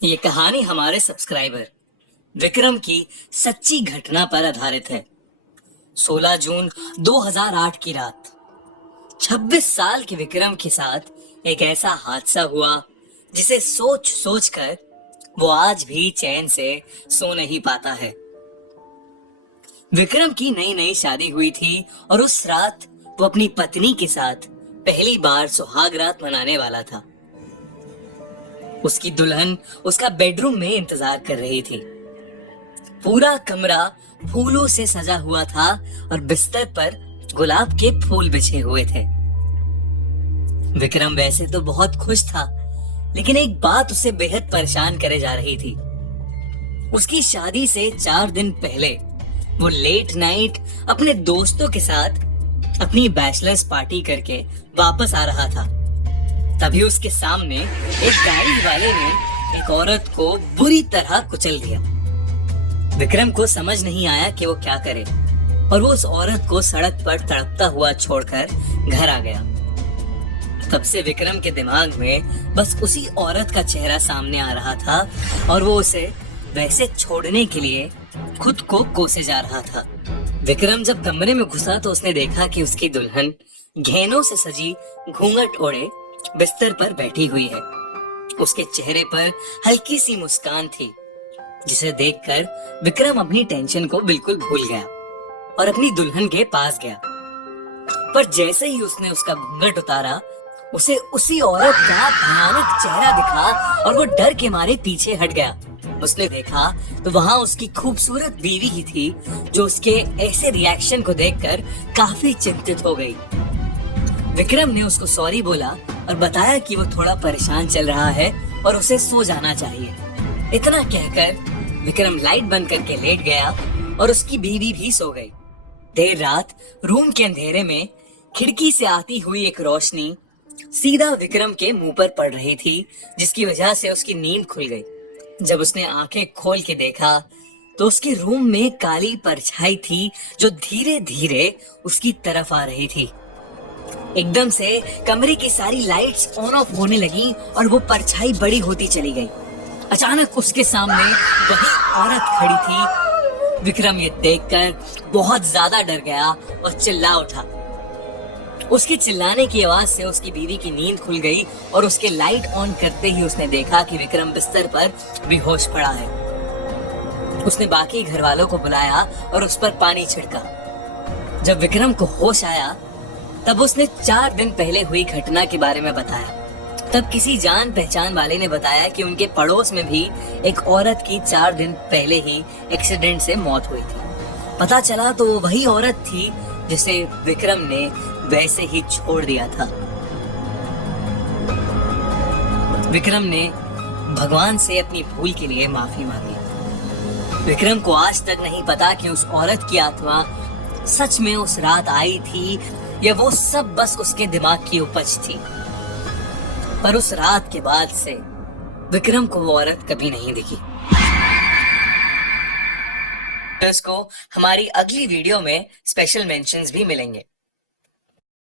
ये कहानी हमारे सब्सक्राइबर विक्रम की सच्ची घटना पर आधारित है। 16 जून 2008 की रात 26 साल के विक्रम के साथ एक ऐसा हादसा हुआ जिसे सोच सोच कर वो आज भी चैन से सो नहीं पाता है। विक्रम की नई नई शादी हुई थी और उस रात वो अपनी पत्नी के साथ पहली बार सुहाग रात मनाने वाला था। उसकी दुल्हन उसका बेडरूम में इंतजार कर रही थी। पूरा कमरा फूलों से सजा हुआ था और बिस्तर पर गुलाब के फूल बिछे हुए थे। विक्रम वैसे तो बहुत खुश था, लेकिन एक बात उसे बेहद परेशान करे जा रही थी। उसकी शादी से 4 दिन पहले वो लेट नाइट अपने दोस्तों के साथ अपनी बैचलर्स पार्टी करके वापस आ रहा था। तभी उसके सामने एक गाड़ी वाले ने एक औरत को बुरी तरह कुचल दिया। विक्रम को समझ नहीं आया कि वो क्या करे और वो उस औरत को सड़क पर तड़पता हुआ छोड़कर घर आ गया। तब से विक्रम के दिमाग में बस उसी औरत का चेहरा सामने आ रहा था और वो उसे वैसे छोड़ने के लिए खुद को कोसे जा रहा था। विक्रम जब कमरे में घुसा तो उसने देखा कि उसकी दुल्हन गहनों से सजी घूंघट ओढ़े बिस्तर पर बैठी हुई है। उसके चेहरे पर हल्की सी मुस्कान थी, जिसे देखकर विक्रम अपनी टेंशन को बिल्कुल भूल गया और अपनी दुल्हन के पास गया। पर जैसे ही उसने उसका घूंघट उतारा, उसे उसी औरत का भयानक चेहरा दिखा और वो डर के मारे पीछे हट गया। उसने देखा तो वहां उसकी खूबसूरत बीवी ही थी, जो उसके ऐसे रिएक्शन को देखकर काफी चिंतित हो गई। विक्रम ने उसको सॉरी बोला और बताया कि वो थोड़ा परेशान चल रहा है और उसे सो जाना चाहिए। इतना कहकर विक्रम लाइट बंद करके लेट गया और उसकी बीवी भी सो गई। देर रात रूम के अंधेरे में खिड़की से आती हुई एक रोशनी सीधा विक्रम के मुंह पर पड़ रही थी, जिसकी वजह से उसकी नींद खुल गई। जब उसने आंखें खोल के देखा तो उसके रूम में काली परछाई थी, जो धीरे धीरे उसकी तरफ आ रही थी। एकदम से कमरे की सारी लाइट्स ऑन ऑफ होने लगी और वो परछाई बड़ी होती चली गई। अचानक उसके सामने वही औरत खड़ी थी। विक्रम ये देखकर बहुत ज्यादा डर गया और चिल्ला उठा। उसके चिल्लाने की आवाज से उसकी बीवी की नींद खुल गई और उसके लाइट ऑन करते ही उसने देखा कि विक्रम बिस्तर पर बेहोश पड़ा है। उसने बाकी घर वालों को बुलाया और उस पर पानी छिड़का। जब विक्रम को होश आया तब उसने 4 दिन पहले हुई घटना के बारे में बताया। तब किसी जान पहचान वाले ने बताया कि उनके पड़ोस में भी एक औरत की 4 दिन पहले ही एक्सीडेंट से मौत हुई थी। पता चला तो वो वही औरत थी जिसे विक्रम ने वैसे ही छोड़ दिया था। विक्रम ने भगवान से अपनी भूल के लिए माफी मांगी। विक्रम को आज तक नहीं पता कि उस औरत की आत्मा सच में उस रात आई थी या वो सब बस उसके दिमाग की उपज थी। पर उस रात के बाद से विक्रम को वो औरत कभी नहीं दिखी। को हमारी अगली वीडियो में स्पेशल मेंशंस भी मिलेंगे।